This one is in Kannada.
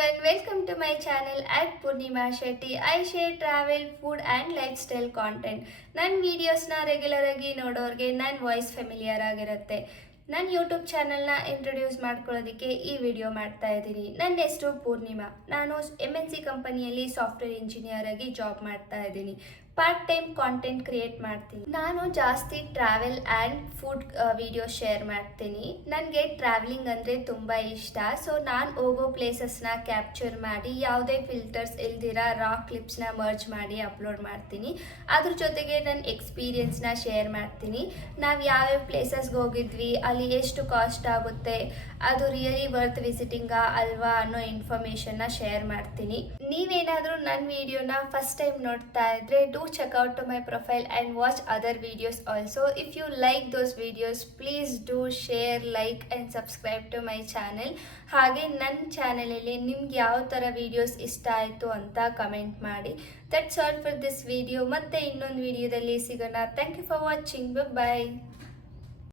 everyone, welcome to my channel at Purnima Shetty. I share travel, food and lifestyle content. ನನ್ನ ವೀಡಿಯೋಸ್ನ ರೆಗ್ಯುಲರ್ ಆಗಿ ನೋಡೋರಿಗೆ ನನ್ನ ವಾಯ್ಸ್ ಫೆಮಿಲಿಯರ್ ಆಗಿರುತ್ತೆ. ನನ್ನ ಯೂಟ್ಯೂಬ್ ಚಾನಲ್ನ ಇಂಟ್ರೊಡ್ಯೂಸ್ ಮಾಡ್ಕೊಳ್ಳೋದಕ್ಕೆ ಈ ವಿಡಿಯೋ ಮಾಡ್ತಾ ಇದ್ದೀನಿ. ನನ್ನ ಹೆಸರು ಪೂರ್ಣಿಮಾ. ನಾನು MNC ಕಂಪನಿಯಲ್ಲಿ ಸಾಫ್ಟ್ವೇರ್ ಇಂಜಿನಿಯರ್ ಆಗಿ ಜಾಬ್ ಮಾಡ್ತಾ ಇದ್ದೀನಿ. ಪಾರ್ಟ್ ಟೈಮ್ ಕಾಂಟೆಂಟ್ ಕ್ರಿಯೇಟ್ ಮಾಡ್ತೀನಿ. ನಾನು ಜಾಸ್ತಿ travel and food video share ಮಾಡ್ತೀನಿ. ನನಗೆ ಟ್ರಾವೆಲಿಂಗ್ ಅಂದರೆ ತುಂಬ ಇಷ್ಟ. ಸೊ ನಾನು ಹೋಗೋ ಪ್ಲೇಸಸ್ನ ಕ್ಯಾಪ್ಚರ್ ಮಾಡಿ ಯಾವುದೇ ಫಿಲ್ಟರ್ಸ್ ಇಲ್ದಿರ ರಾ ಕ್ಲಿಪ್ಸ್ನ ಮರ್ಜ್ ಮಾಡಿ ಅಪ್ಲೋಡ್ ಮಾಡ್ತೀನಿ. ಅದ್ರ ಜೊತೆಗೆ ನನ್ನ ಎಕ್ಸ್ಪೀರಿಯನ್ಸ್ನ ಶೇರ್ ಮಾಡ್ತೀನಿ. ನಾವು ಯಾವ್ಯಾವ ಪ್ಲೇಸಸ್ಗೆ ಹೋಗಿದ್ವಿ, ಅಲ್ಲಿ ಎಷ್ಟು ಕಾಸ್ಟ್ ಆಗುತ್ತೆ, ಅದು ರಿಯಲಿ ವರ್ತ್ ವಿಸಿಟಿಂಗಾ ಅಲ್ವಾ ಅನ್ನೋ ಇನ್ಫಾರ್ಮೇಷನ್ನ ಶೇರ್ ಮಾಡ್ತೀನಿ. ನೀವೇನಾದರೂ ನನ್ನ ವಿಡಿಯೋನ ಫಸ್ಟ್ ಟೈಮ್ ನೋಡ್ತಾ ಇದ್ರೆ do check out to my profile and watch other videos also. If you like those videos, please do share, like and subscribe to my channel. ಹಾಗೆ ನನ್ನ ಚಾನಲಲ್ಲಿ ನಿಮ್ಗೆ ಯಾವ ಥರ ವೀಡಿಯೋಸ್ ಇಷ್ಟ ಆಯಿತು ಅಂತ ಕಮೆಂಟ್ ಮಾಡಿ. That's all for this video. ಮತ್ತೆ ಇನ್ನೊಂದು ವಿಡಿಯೋದಲ್ಲಿ ಸಿಗೋಣ. Thank you for watching. Bye.